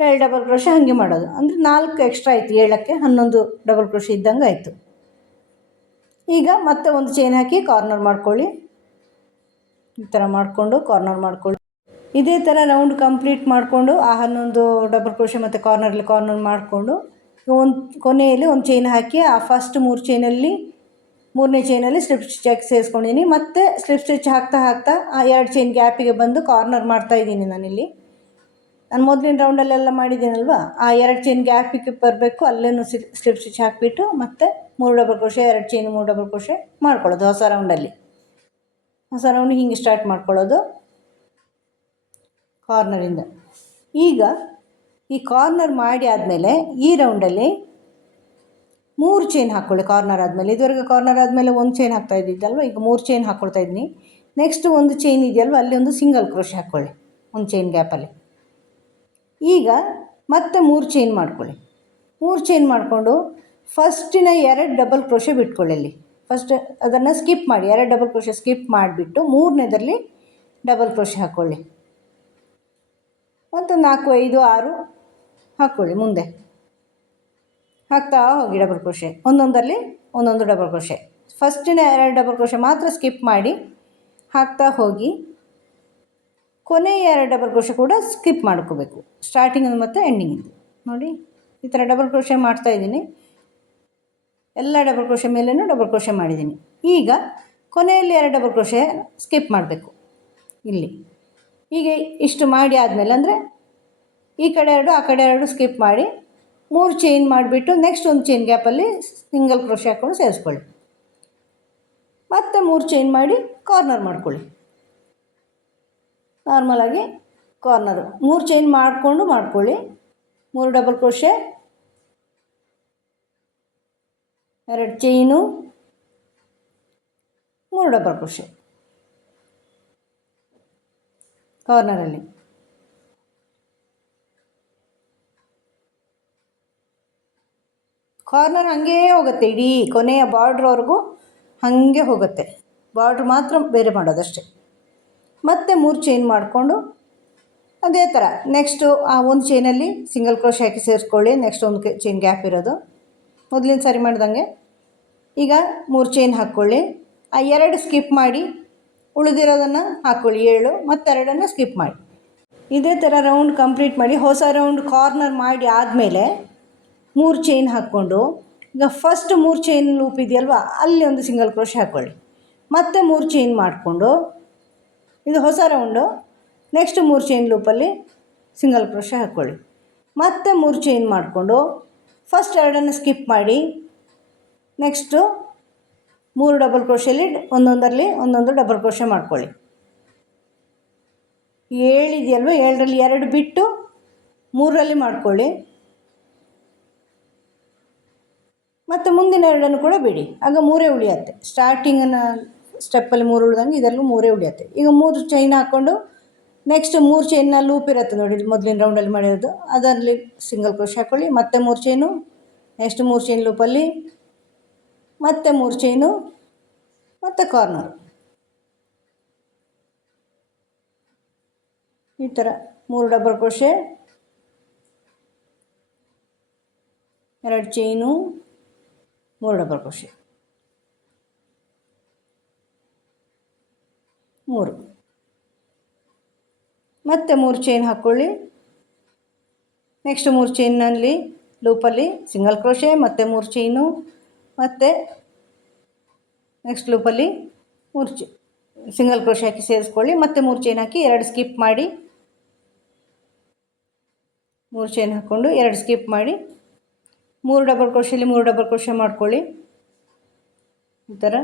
2 ಡಬಲ್ ಕ್ರೋಶೆ ಹಾಗೆ ಮಾಡೋದು. ಅಂದರೆ 4 ಎಕ್ಸ್ಟ್ರಾ ಆಯಿತು, 7ಕ್ಕೆ 11 ಡಬಲ್ ಕ್ರೋಶೆ ಇದ್ದಂಗೆ ಆಯಿತು. ಈಗ ಮತ್ತೆ ಒಂದು ಚೈನ್ ಹಾಕಿ ಕಾರ್ನರ್ ಮಾಡ್ಕೊಳ್ಳಿ. ಈ ಥರ ಮಾಡಿಕೊಂಡು ಕಾರ್ನರ್ ಮಾಡ್ಕೊಳ್ಳಿ. ಇದೇ ಥರ ರೌಂಡ್ ಕಂಪ್ಲೀಟ್ ಮಾಡಿಕೊಂಡು ಆ 11 ಡಬಲ್ ಕ್ರೋಶೆ ಮತ್ತು ಕಾರ್ನರ್ ಮಾಡಿಕೊಂಡು ಒಂದು ಕೊನೆಯಲ್ಲಿ ಒಂದು ಚೈನ್ ಹಾಕಿ ಆ ಫಸ್ಟ್ 3 ಚೈನಲ್ಲಿ 3ನೇ ಚೈನಲ್ಲಿ ಸ್ಲಿಪ್ ಸ್ಟಿಚ್ ಹಾಕಿ ಸೇರಿಸ್ಕೊಂಡಿದ್ದೀನಿ. ಮತ್ತೆ ಸ್ಲಿಪ್ ಸ್ಟಿಚ್ ಹಾಕ್ತಾ ಆ 2 ಚೈನ್ ಗ್ಯಾಪಿಗೆ ಬಂದು ಕಾರ್ನರ್ ಮಾಡ್ತಾಯಿದ್ದೀನಿ ನಾನಿಲ್ಲಿ. ನಾನು ಮೊದಲಿನ ರೌಂಡಲ್ಲೆಲ್ಲ ಮಾಡಿದ್ದೀನಲ್ವ, ಆ 2 ಚೈನ್ ಗ್ಯಾಪಿಗೆ ಬರಬೇಕು, ಅಲ್ಲೇನು ಸ್ಲಿಪ್ ಸ್ಟಿಚ್ ಹಾಕಿಬಿಟ್ಟು ಮತ್ತೆ 3 double crochet 2 chain 3 double crochet ಮಾಡ್ಕೊಳ್ಳೋದು ಹೊಸ ರೌಂಡಲ್ಲಿ. ಹೊಸ ರೌಂಡ್ ಹೀಗೆ ಸ್ಟಾರ್ಟ್ ಮಾಡ್ಕೊಳ್ಳೋದು ಕಾರ್ನರಿಂದ. ಈಗ ಈ ಕಾರ್ನರ್ ಮಾಡಿ ಆದಮೇಲೆ ಈ ರೌಂಡಲ್ಲಿ 3 ಚೈನ್ ಹಾಕ್ಕೊಳ್ಳಿ. ಕಾರ್ನರ್ ಆದಮೇಲೆ ಇದುವರೆಗೆ ಕಾರ್ನರ್ ಆದಮೇಲೆ 1 ಚೈನ್ ಹಾಕ್ತಾ ಇದ್ದಿದ್ದಲ್ವ, ಈಗ 3 ಚೈನ್ ಹಾಕ್ಕೊಳ್ತಾ ಇದ್ದೀನಿ. ನೆಕ್ಸ್ಟ್ ಒಂದು ಚೈನ್ ಇದೆಯಲ್ವ, ಅಲ್ಲಿ ಒಂದು ಸಿಂಗಲ್ ಕ್ರೋಶೆ ಹಾಕ್ಕೊಳ್ಳಿ ಒಂದು ಚೈನ್ ಗ್ಯಾಪಲ್ಲಿ. ಈಗ ಮತ್ತೆ 3 ಚೈನ್ ಮಾಡ್ಕೊಳ್ಳಿ. 3 ಚೈನ್ ಮಾಡಿಕೊಂಡು ಫಸ್ಟಿನ 2 ಡಬಲ್ ಕ್ರೋಶೆ ಬಿಟ್ಕೊಳ್ಳಿ. ಅಲ್ಲಿ ಫಸ್ಟ್ ಅದನ್ನು ಸ್ಕಿಪ್ ಮಾಡಿ, 2 ಡಬಲ್ ಕ್ರೋಶೆ ಸ್ಕಿಪ್ ಮಾಡಿಬಿಟ್ಟು 3ನೇದರಲ್ಲಿ ಡಬಲ್ ಕ್ರೋಶೆ ಹಾಕ್ಕೊಳ್ಳಿ. ಮತ್ತು 4, 5, 6 ಹಾಕ್ಕೊಳ್ಳಿ. ಮುಂದೆ ಹಾಕ್ತಾ ಹೋಗಿ ಡಬಲ್ ಕ್ರೋಶೆ, ಒಂದೊಂದರಲ್ಲಿ ಒಂದೊಂದು ಡಬಲ್ ಕ್ರೋಶೆ. ಫಸ್ಟಿನ 2 ಡಬಲ್ ಕ್ರೋಶೆ ಮಾತ್ರ ಸ್ಕಿಪ್ ಮಾಡಿ ಹಾಕ್ತಾ ಹೋಗಿ ಕೊನೆಯ 2 ಡಬಲ್ ಕ್ರೋಶೆ ಕೂಡ ಸ್ಕಿಪ್ ಮಾಡ್ಕೋಬೇಕು, ಸ್ಟಾರ್ಟಿಂಗಿಂದ ಮತ್ತು ಎಂಡಿಂಗಿಂದ. ನೋಡಿ ಈ ಥರ ಡಬಲ್ ಕ್ರೋಶೆ ಮಾಡ್ತಾಯಿದ್ದೀನಿ. ಎಲ್ಲ ಡಬಲ್ ಕ್ರೋಶೆ ಮೇಲೇನೂ ಡಬಲ್ ಕ್ರೋಶೆ ಮಾಡಿದ್ದೀನಿ. ಈಗ ಕೊನೆಯಲ್ಲಿ 2 ಡಬಲ್ ಕ್ರೋಶೆ ಸ್ಕಿಪ್ ಮಾಡಬೇಕು ಇಲ್ಲಿ. ಹೀಗೆ ಇಷ್ಟು ಮಾಡಿ ಆದಮೇಲೆ, ಅಂದರೆ ಈ ಕಡೆ 2 ಆ ಕಡೆ 2 ಸ್ಕಿಪ್ ಮಾಡಿ 3 ಚೈನ್ ಮಾಡಿಬಿಟ್ಟು ನೆಕ್ಸ್ಟ್ ಒಂದು ಚೈನ್ ಗ್ಯಾಪಲ್ಲಿ ಸಿಂಗಲ್ ಕ್ರೋಶೆ ಹಾಕ್ಕೊಂಡು ಸೇರಿಸ್ಕೊಳ್ಳಿ. ಮತ್ತೆ 3 ಚೈನ್ ಮಾಡಿ ಕಾರ್ನರ್ ಮಾಡ್ಕೊಳ್ಳಿ. ನಾರ್ಮಲಾಗಿ ಕಾರ್ನರು 3 ಚೈನ್ ಮಾಡ್ಕೊಳ್ಳಿ. 3 double crochet, 2 chain, 3 double crochet ಕಾರ್ನರಲ್ಲಿ. ಕಾರ್ನರ್ ಹಾಗೇ ಹೋಗುತ್ತೆ, ಇಡೀ ಕೊನೆಯ ಬಾರ್ಡ್ರ್ವರೆಗೂ ಹಾಗೆ ಹೋಗುತ್ತೆ. ಬಾರ್ಡ್ರ್ ಮಾತ್ರ ಬೇರೆ ಮಾಡೋದಷ್ಟೇ. ಮತ್ತೆ 3 ಚೈನ್ ಮಾಡಿಕೊಂಡು ಅದೇ ಥರ ನೆಕ್ಸ್ಟು ಆ ಒಂದು ಚೈನಲ್ಲಿ ಸಿಂಗಲ್ ಕ್ರೋಶೆ ಹಾಕಿ ಸೇರಿಸ್ಕೊಳ್ಳಿ. ನೆಕ್ಸ್ಟ್ ಒಂದು ಚೈನ್ ಗ್ಯಾಪ್ ಇರೋದು ಮೊದಲಿನ ಸಾರಿ ಮಾಡ್ದಂಗೆ. ಈಗ 3 ಚೈನ್ ಹಾಕ್ಕೊಳ್ಳಿ. ಆ 2 ಸ್ಕಿಪ್ ಮಾಡಿ ಉಳಿದಿರೋದನ್ನು ಹಾಕ್ಕೊಳ್ಳಿ 7, ಮತ್ತು 2 ಸ್ಕಿಪ್ ಮಾಡಿ. ಇದೇ ಥರ ರೌಂಡ್ ಕಂಪ್ಲೀಟ್ ಮಾಡಿ ಹೊಸ ರೌಂಡ್ ಕಾರ್ನರ್ ಮಾಡಿ ಆದಮೇಲೆ 3 ಚೈನ್ ಹಾಕ್ಕೊಂಡು ಈಗ ಫಸ್ಟ್ 3 ಚೈನ್ ಲೂಪ್ ಇದೆಯಲ್ವ, ಅಲ್ಲಿ ಒಂದು ಸಿಂಗಲ್ ಕ್ರೋಶೆ ಹಾಕ್ಕೊಳ್ಳಿ. ಮತ್ತೆ 3 ಚೈನ್ ಮಾಡಿಕೊಂಡು, ಇದು ಹೊಸ ರೌಂಡು, ನೆಕ್ಸ್ಟ್ 3 ಚೈನ್ ಲೂಪಲ್ಲಿ ಸಿಂಗಲ್ ಕ್ರೋಶೆ ಹಾಕ್ಕೊಳ್ಳಿ. ಮತ್ತೆ 3 ಚೈನ್ ಮಾಡಿಕೊಂಡು ಫಸ್ಟ್ 2 ಸ್ಕಿಪ್ ಮಾಡಿ ನೆಕ್ಸ್ಟು 3 ಡಬಲ್ ಕ್ರೋಶೆಯಲ್ಲಿ ಒಂದೊಂದರಲ್ಲಿ ಒಂದೊಂದು ಡಬಲ್ ಕ್ರೋಶೆ ಮಾಡ್ಕೊಳ್ಳಿ. 7 ಇದೆಯಲ್ವ, 7ರಲ್ಲಿ 2 ಬಿಟ್ಟು 3ರಲ್ಲಿ ಮಾಡ್ಕೊಳ್ಳಿ. ಮತ್ತು ಮುಂದಿನ 2 ಕೂಡ ಬಿಡಿ, ಆಗ 3 ಉಳಿಯುತ್ತೆ. ಸ್ಟಾರ್ಟಿಂಗಿನ ಸ್ಟೆಪ್ಪಲ್ಲಿ 3 ಉಳಿದಂಗೆ ಇದರಲ್ಲೂ 3 ಉಳಿಯುತ್ತೆ. ಈಗ 3 ಚೈನ್ ಹಾಕ್ಕೊಂಡು ನೆಕ್ಸ್ಟ್ 3 ಚೈನ್ನ ಲೂಪ್ ಇರುತ್ತೆ ನೋಡಿ, ಮೊದಲಿನ ರೌಂಡಲ್ಲಿ ಮಾಡಿರೋದು, ಅದರಲ್ಲಿ ಸಿಂಗಲ್ ಕ್ರೋಶೆ ಹಾಕ್ಕೊಳ್ಳಿ. ಮತ್ತೆ 3 ಚೈನು, ನೆಕ್ಸ್ಟ್ 3 ಚೈನ್ ಲೂಪಲ್ಲಿ ಮತ್ತೆ 3 ಚೈನು, ಮತ್ತು ಕಾರ್ನರ್. ಈ ಥರ 3 double crochet, 2 chain, 3 double crochet, 3 ಮತ್ತೆ 3 ಚೈನ್ ಹಾಕ್ಕೊಳ್ಳಿ. ನೆಕ್ಸ್ಟ್ 3 ಚೈನಲ್ಲಿ ಲೂಪಲ್ಲಿ ಸಿಂಗಲ್ ಕ್ರೋಶೆ, ಮತ್ತು 3 ಚೈನು, ಮತ್ತು ನೆಕ್ಸ್ಟ್ ಲೂಪಲ್ಲಿ 3 ಸಿಂಗಲ್ ಕ್ರೋಶೆ ಹಾಕಿ ಸೇರಿಸ್ಕೊಳ್ಳಿ. ಮತ್ತೆ 3 ಚೈನ್ ಹಾಕಿ 2 ಸ್ಕಿಪ್ ಮಾಡಿ 3 ಚೈನ್ ಹಾಕ್ಕೊಂಡು 2 ಸ್ಕಿಪ್ ಮಾಡಿ 3 ಡಬಲ್ ಕ್ರೋಶೆಯಲ್ಲಿ 3 ಡಬಲ್ ಕ್ರೋಶೆ ಮಾಡ್ಕೊಳ್ಳಿ ಈ ಥರ.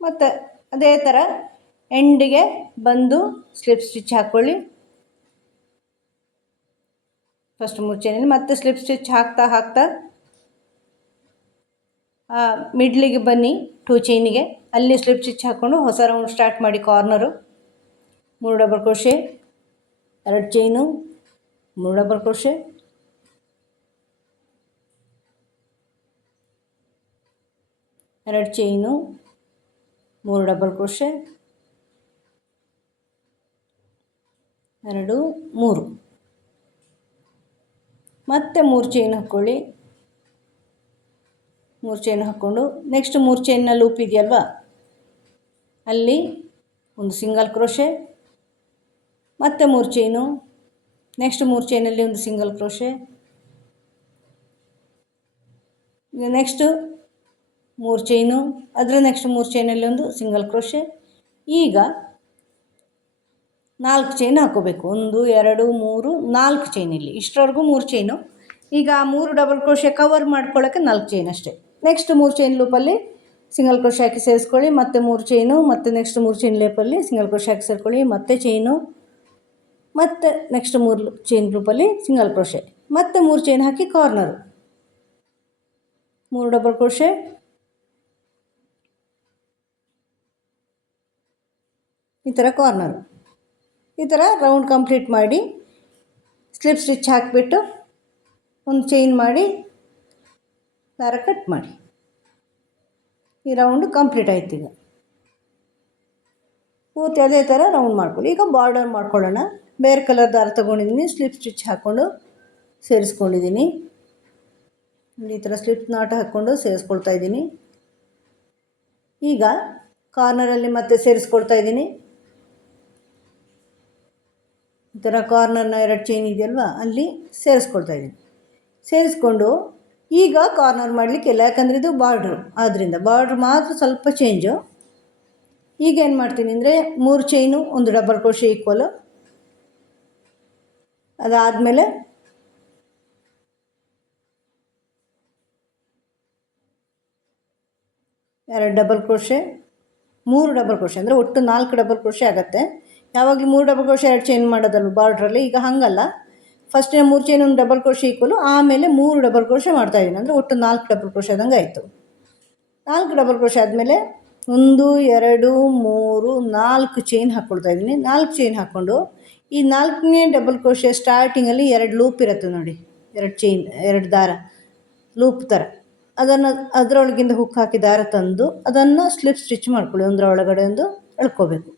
ಮತ್ತು ಅದೇ ಥರ ಎಂಡಿಗೆ ಬಂದು ಸ್ಲಿಪ್ ಸ್ಟಿಚ್ ಹಾಕ್ಕೊಳ್ಳಿ. ಫಸ್ಟ್ 3 ಚೈನಲ್ಲಿ ಮತ್ತೆ ಸ್ಲಿಪ್ ಸ್ಟಿಚ್ ಹಾಕ್ತಾ ಮಿಡ್ಲಿಗೆ ಬನ್ನಿ 2 ಚೈನಿಗೆ, ಅಲ್ಲಿ ಸ್ಲಿಪ್ ಸ್ಟಿಚ್ ಹಾಕ್ಕೊಂಡು ಹೊಸ ರೌಂಡ್ ಸ್ಟಾರ್ಟ್ ಮಾಡಿ. Corner 3 double crochet, 2 chain, 3 double crochet, 2 chain, 3 double crochet, 2 3, ಮತ್ತೆ 3 ಚೈನ್ ಹಾಕ್ಕೊಳ್ಳಿ. 3 ಚೈನ್ ಹಾಕ್ಕೊಂಡು ನೆಕ್ಸ್ಟ್ 3 ಚೈನ್ನ ಲೂಪ್ ಇದೆಯಲ್ವಾ, ಅಲ್ಲಿ ಒಂದು ಸಿಂಗಲ್ ಕ್ರೋಶೆ, ಮತ್ತೆ 3 ಚೈನು, ನೆಕ್ಸ್ಟ್ 3 ಚೈನಲ್ಲಿ ಒಂದು ಸಿಂಗಲ್ ಕ್ರೋಶೆ, ನೆಕ್ಸ್ಟ್ 3 ಚೈನು, ಅದರ ನೆಕ್ಸ್ಟ್ 3 ಚೈನಲ್ಲಿ ಒಂದು ಸಿಂಗಲ್ ಕ್ರೋಶೆ. ಈಗ 4 ಚೈನ್ ಹಾಕೋಬೇಕು. 1 2 3 4 ಚೈನ್, ಇಲ್ಲಿ ಇಷ್ಟರವರೆಗೂ 3 ಚೈನು. ಈಗ 3 ಡಬಲ್ ಕ್ರೋಶೆ ಕವರ್ ಮಾಡ್ಕೊಳ್ಳೋಕ್ಕೆ 4 ಚೈನ್ ಅಷ್ಟೇ. ನೆಕ್ಸ್ಟ್ 3 ಚೈನ್ ಲೂಪಲ್ಲಿ ಸಿಂಗಲ್ ಕ್ರೋಶೆ ಹಾಕಿ ಸೇರಿಸ್ಕೊಳ್ಳಿ, ಮತ್ತೆ 3 ಚೈನು, ಮತ್ತು ನೆಕ್ಸ್ಟ್ 3 ಚೈನ್ ಲೂಪಲ್ಲಿ ಸಿಂಗಲ್ ಕ್ರೋಶೆ ಹಾಕಿ ಸೇರಿಸ್ಕೊಳ್ಳಿ, ಮತ್ತೆ ಚೈನು, ಮತ್ತು ನೆಕ್ಸ್ಟ್ 3 ಚೈನ್ ಲೂಪಲ್ಲಿ ಸಿಂಗಲ್ ಕ್ರೋಶೆ, ಮತ್ತೆ 3 ಚೈನ್ ಹಾಕಿ ಕಾರ್ನರು, 3 ಡಬಲ್ ಕ್ರೋಶೆ, ಈ ಥರ ಕಾರ್ನರು. ಈ ಥರ ರೌಂಡ್ ಕಂಪ್ಲೀಟ್ ಮಾಡಿ ಸ್ಲಿಪ್ ಸ್ಟಿಚ್ ಹಾಕಿಬಿಟ್ಟು ಒಂದು ಚೈನ್ ಮಾಡಿ ದಾರ ಕಟ್ ಮಾಡಿ. ಈ ರೌಂಡು ಕಂಪ್ಲೀಟ್ ಆಯ್ತು. ಈಗ ಪೂರ್ತಿ ಅದೇ ಥರ ರೌಂಡ್ ಮಾಡ್ಕೊಳ್ಳಿ. ಈಗ ಬಾರ್ಡರ್ ಮಾಡ್ಕೊಳ್ಳೋಣ. ಬೇರೆ ಕಲರ್ ದಾರ ತೊಗೊಂಡಿದ್ದೀನಿ, ಸ್ಲಿಪ್ ಸ್ಟಿಚ್ ಹಾಕ್ಕೊಂಡು ಸೇರಿಸ್ಕೊಂಡಿದ್ದೀನಿ. ಈ ಥರ ಸ್ಲಿಪ್ ನಾಟ್ ಹಾಕ್ಕೊಂಡು ಸೇರಿಸ್ಕೊಳ್ತಾ ಇದ್ದೀನಿ. ಈಗ ಕಾರ್ನರಲ್ಲಿ ಮತ್ತೆ ಸೇರಿಸ್ಕೊಳ್ತಾ ಇದ್ದೀನಿ. ಈ ಥರ ಕಾರ್ನರ್ನ 2 ಚೈನ್ ಇದೆಯಲ್ವ, ಅಲ್ಲಿ ಸೇರಿಸ್ಕೊಳ್ತಾ ಇದ್ದೀನಿ. ಸೇರಿಸ್ಕೊಂಡು ಈಗ ಕಾರ್ನರ್ ಮಾಡಲಿಕ್ಕಿಲ್ಲ, ಯಾಕಂದರೆ ಇದು ಬಾರ್ಡ್ರು, ಆದ್ದರಿಂದ ಬಾರ್ಡ್ರ್ ಮಾತ್ರ ಸ್ವಲ್ಪ ಚೇಂಜು. ಈಗ ಏನು ಮಾಡ್ತೀನಿ ಅಂದರೆ 3 ಚೈನು, 1 ಡಬಲ್ ಕ್ರೋಶೆ ಈಕ್ವಲು. ಅದಾದಮೇಲೆ 2 ಡಬಲ್ ಕ್ರೋಶೆ, 3 ಡಬಲ್ ಕ್ರೋಶೆ, ಅಂದರೆ ಒಟ್ಟು 4 ಡಬಲ್ ಕ್ರೋಶೆ ಆಗುತ್ತೆ. ಯಾವಾಗಲೂ 3 ಡಬಲ್ ಕ್ರೋಶೆ 2 ಚೈನ್ ಮಾಡೋದಲ್ವ ಬಾರ್ಡ್ರಲ್ಲಿ. ಈಗ ಹಾಗಲ್ಲ, ಫಸ್ಟಿನ 3 ಚೈನ್ 1 ಡಬಲ್ ಕ್ರೋಶೆ ಈಕ್ವಲು, ಆಮೇಲೆ 3 ಡಬಲ್ ಕ್ರೋಶೆ ಮಾಡ್ತಾಯಿದ್ದೀನಿ, ಅಂದರೆ ಒಟ್ಟು 4 ಡಬಲ್ ಕ್ರೋಶೆ ಆದಂಗೆ ಆಯಿತು. 4 ಡಬಲ್ ಕ್ರೋಶೆ ಆದಮೇಲೆ 1 2 3 4 ಚೈನ್ ಹಾಕ್ಕೊಳ್ತಾ ಇದ್ದೀನಿ. 4 ಚೈನ್ ಹಾಕ್ಕೊಂಡು ಈ 4ನೇ ಡಬಲ್ ಕ್ರೋಶೆ ಸ್ಟಾರ್ಟಿಂಗಲ್ಲಿ 2 ಲೂಪ್ ಇರುತ್ತೆ ನೋಡಿ, 2 ಚೈನ್, 2 ದಾರ ಲೂಪ್ ಥರ, ಅದನ್ನು ಅದರೊಳಗಿಂದ ಹುಕ್ ಹಾಕಿ ದಾರ ತಂದು ಅದನ್ನು ಸ್ಲಿಪ್ ಸ್ಟಿಚ್ ಮಾಡ್ಕೊಳ್ಳಿ. ಒಂದರ ಒಳಗಡೆ ಒಂದು ಎಳ್ಕೋಬೇಕು.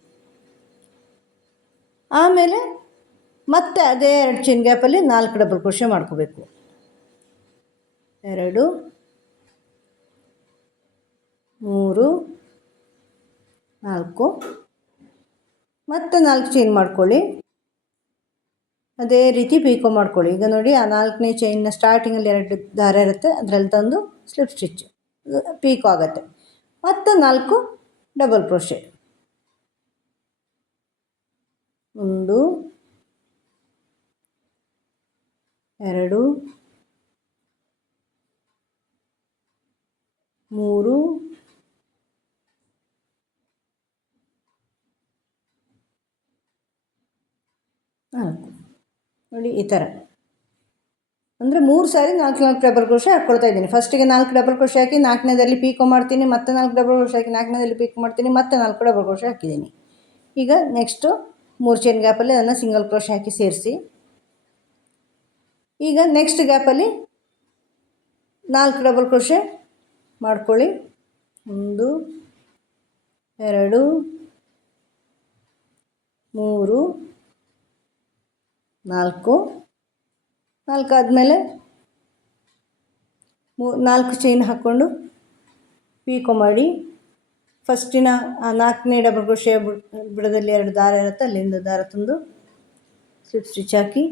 ಆಮೇಲೆ ಮತ್ತೆ ಅದೇ 2 ಚೈನ್ ಗ್ಯಾಪಲ್ಲಿ 4 ಡಬಲ್ ಕ್ರೋಶೆ ಮಾಡ್ಕೋಬೇಕು. 2 3 4, ಮತ್ತೆ 4 ಚೈನ್ ಮಾಡ್ಕೊಳ್ಳಿ. ಅದೇ ರೀತಿ ಪೀಕೋ ಮಾಡ್ಕೊಳ್ಳಿ. ಈಗ ನೋಡಿ, ಆ 4ನೇ ಚೈನ್ನ ಸ್ಟಾರ್ಟಿಂಗಲ್ಲಿ 2 ದಾರ ಇರುತ್ತೆ, ಅದರಲ್ಲಿ ತಂದು ಸ್ಲಿಪ್ ಸ್ಟಿಚ್ ಪೀಕೋ ಆಗುತ್ತೆ. ಮತ್ತು 4 ಡಬಲ್ ಕ್ರೋಶೆ, 1 2 3 4 ನೋಡಿ, ಈ ಥರ ಅಂದರೆ 3 ಸಾರಿ 4 ಡಬಲ್ ಕ್ರೋಶೆ ಹಾಕ್ಕೊಳ್ತಾ ಇದ್ದೀನಿ. ಫಸ್ಟಿಗೆ 4 ಡಬಲ್ ಕ್ರೋಶೆ ಹಾಕಿ 4ನೇದಲ್ಲಿ ಪೀಕೋ ಮಾಡ್ತೀನಿ, ಮತ್ತೆ 4 ಡಬಲ್ ಕ್ರೋಶೆ ಹಾಕಿ 4ನೇದಲ್ಲಿ ಪೀಕೋ ಮಾಡ್ತೀನಿ, ಮತ್ತೆ 4 ಡಬಲ್ ಕ್ರೋಶೆ ಹಾಕಿದ್ದೀನಿ. ಈಗ ನೆಕ್ಸ್ಟು 3 ಚೈನ್ ಗ್ಯಾಪಲ್ಲಿ ಅದನ್ನು ಸಿಂಗಲ್ ಕ್ರೋಶೆ ಹಾಕಿ ಸೇರಿಸಿ. ಈಗ ನೆಕ್ಸ್ಟ್ ಗ್ಯಾಪಲ್ಲಿ 4 ಡಬಲ್ ಕ್ರೋಶೆ ಮಾಡ್ಕೊಳ್ಳಿ. 1 2 3 4 ಆದಮೇಲೆ 4 ಚೈನ್ ಹಾಕ್ಕೊಂಡು ಪೀಕೋ ಮಾಡಿ. ಫಸ್ಟಿನ 4ನೇ ಡಬಲ್ ಕ್ರೋಶೆ ಬುಡದಲ್ಲಿ 2 ದಾರ ಇರುತ್ತೆ, ಅಲ್ಲಿಂದ ದಾರ ತಂದು ಸ್ಲಿಪ್ ಸ್ಟಿಚ್ ಹಾಕಿ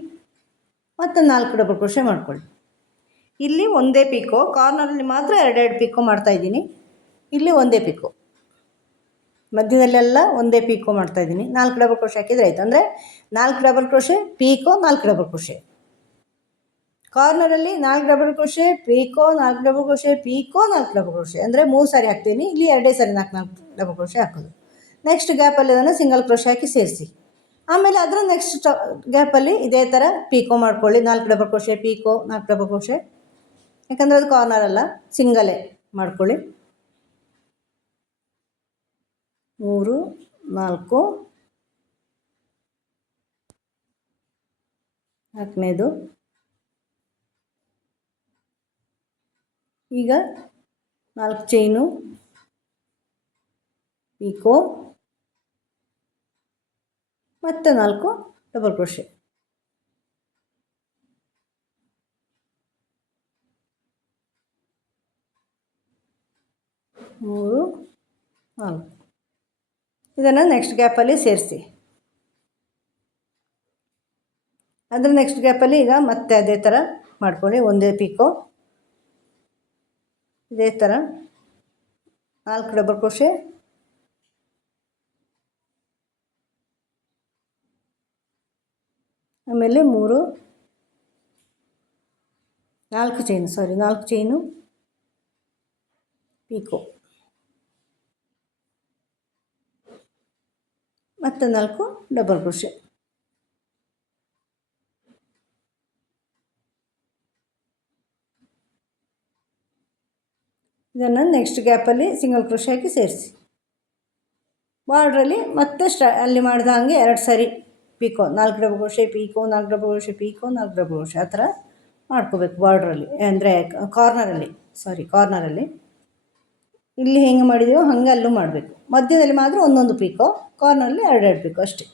ಮತ್ತು 4 ಡಬಲ್ ಕ್ರೋಶೆ ಮಾಡ್ಕೊಳ್ಳಿ. ಇಲ್ಲಿ ಒಂದೇ ಪೀಕೋ, ಕಾರ್ನರಲ್ಲಿ ಮಾತ್ರ 2 ಪೀಕೋ ಮಾಡ್ತಾಯಿದ್ದೀನಿ. ಇಲ್ಲಿ ಒಂದೇ ಪೀಕೋ, ಮಧ್ಯದಲ್ಲೆಲ್ಲ ಒಂದೇ ಪೀಕೋ ಮಾಡ್ತಾಯಿದ್ದೀನಿ. 4 ಡಬಲ್ ಕ್ರೋಶೆ ಹಾಕಿದರೆ ಆಯಿತು. ಅಂದರೆ 4 double crochet picot, 4 double crochet. ಕಾರ್ನರಲ್ಲಿ 4 double crochet picot, 4 double crochet picot, 4 double crochet, ಅಂದರೆ 3 ಸಾರಿ ಹಾಕ್ತೀನಿ. ಇಲ್ಲಿ 2 ಸಾರಿ 4 ಡಬಲ್ ಕ್ರೋಶೆ ಹಾಕೋದು. ನೆಕ್ಸ್ಟ್ ಗ್ಯಾಪಲ್ಲಿ ಅದನ್ನು ಸಿಂಗಲ್ ಕ್ರೋಶೆ ಹಾಕಿ ಸೇರಿಸಿ. ಆಮೇಲೆ ಅದರ ನೆಕ್ಸ್ಟ್ ಗ್ಯಾಪಲ್ಲಿ ಇದೇ ಥರ ಪೀಕೋ ಮಾಡ್ಕೊಳ್ಳಿ. 4 double crochet picot, 4 double crochet, ಯಾಕಂದರೆ ಅದು ಕಾರ್ನರ್ ಅಲ್ಲ, ಸಿಂಗಲೇ ಮಾಡ್ಕೊಳ್ಳಿ. 3 4 4ನೇದು. ಈಗ 4 ಚೈನು, ಪೀಕೋ ಮತ್ತು 4 ಡಬಲ್ ಕ್ರೋಶೆ. ಮೂರು 4. ಇದನ್ನು ನೆಕ್ಸ್ಟ್ ಗ್ಯಾಪಲ್ಲಿ ಸೇರಿಸಿ. ಅದರ ನೆಕ್ಸ್ಟ್ ಗ್ಯಾಪಲ್ಲಿ ಈಗ ಮತ್ತೆ ಅದೇ ಥರ ಮಾಡ್ಕೊಳ್ಳಿ. ಒಂದೇ ಪೀಕೋ, ಇದೇ ಥರ 4 ಡಬಲ್ ಕ್ರೋಶೆ, ಆಮೇಲೆ 4 ಚೈನು ಪೀಕೋ ಮತ್ತು 4 ಡಬಲ್ ಕ್ರೋಶೆ. ಇದನ್ನು ನೆಕ್ಸ್ಟ್ ಗ್ಯಾಪಲ್ಲಿ ಸಿಂಗಲ್ ಕ್ರೋಶೆ ಹಾಕಿ ಸೇರಿಸಿ. ಬಾರ್ಡ್ರಲ್ಲಿ ಮತ್ತೆ ಅಲ್ಲಿ ಮಾಡಿದ ಹಾಗೆ 2 ಸಾರಿ picot, 4 double crochet picot, 4 double crochet picot, 4 double crochet ಆ ಥರ ಮಾಡ್ಕೋಬೇಕು ಬಾರ್ಡ್ರಲ್ಲಿ, ಅಂದರೆ ಕಾರ್ನರಲ್ಲಿ. ಇಲ್ಲಿ ಹೆಂಗೆ ಮಾಡಿದೆವೋ ಹಂಗೆ ಅಲ್ಲೂ ಮಾಡಬೇಕು. ಮಧ್ಯದಲ್ಲಿ ಮಾತ್ರ ಒಂದೊಂದು ಪೀಕೋ, ಕಾರ್ನರಲ್ಲಿ 2 ಪೀಕೋ ಅಷ್ಟೇ.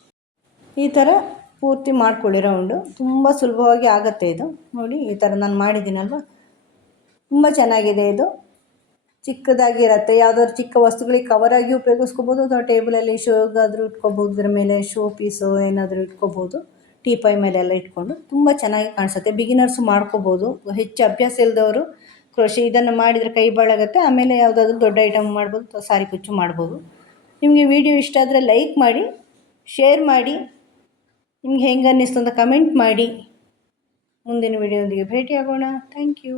ಈ ಥರ ಪೂರ್ತಿ ಮಾಡ್ಕೊಳ್ಳಿ ರೌಂಡು. ತುಂಬ ಸುಲಭವಾಗಿ ಆಗುತ್ತೆ ಇದು. ನೋಡಿ ಈ ಥರ ನಾನು ಮಾಡಿದ್ದೀನಲ್ವ, ತುಂಬ ಚೆನ್ನಾಗಿದೆ ಇದು. ಚಿಕ್ಕದಾಗಿರುತ್ತೆ, ಯಾವುದಾದ್ರು ಚಿಕ್ಕ ವಸ್ತುಗಳಿಗೆ ಕವರಾಗಿ ಉಪಯೋಗಿಸ್ಕೋಬೋದು, ಅಥವಾ ಟೇಬಲಲ್ಲಿ ಶೋಗಾದರೂ ಇಟ್ಕೋಬೋದು. ಇದರ ಮೇಲೆ ಶೋ ಪೀಸು ಏನಾದರೂ ಇಟ್ಕೋಬೋದು, ಟೀಪಾಯ್ ಮೇಲೆಲ್ಲ ಇಟ್ಕೊಂಡು ತುಂಬ ಚೆನ್ನಾಗಿ ಕಾಣಿಸುತ್ತೆ. ಬಿಗಿನರ್ಸು ಮಾಡ್ಕೋಬೋದು. ಹೆಚ್ಚು ಅಭ್ಯಾಸ ಇಲ್ಲದವರು ಕ್ರೋಶೆ ಇದನ್ನು ಮಾಡಿದರೆ ಕೈ ಬಾಳಾಗುತ್ತೆ. ಆಮೇಲೆ ಯಾವುದಾದ್ರೂ ದೊಡ್ಡ ಐಟಮ್ ಮಾಡ್ಬೋದು, ಅಥವಾ ಸಾರಿ ಕುಚ್ಚು ಮಾಡ್ಬೋದು. ನಿಮಗೆ ವಿಡಿಯೋ ಇಷ್ಟ ಆದರೆ ಲೈಕ್ ಮಾಡಿ, ಶೇರ್ ಮಾಡಿ, ನಿಮ್ಗೆ ಹೆಂಗೆ ಅನ್ನಿಸ್ತು ಅಂತ ಕಮೆಂಟ್ ಮಾಡಿ. ಮುಂದಿನ ವಿಡಿಯೋದೊಂದಿಗೆ ಭೇಟಿಯಾಗೋಣ. Thank you.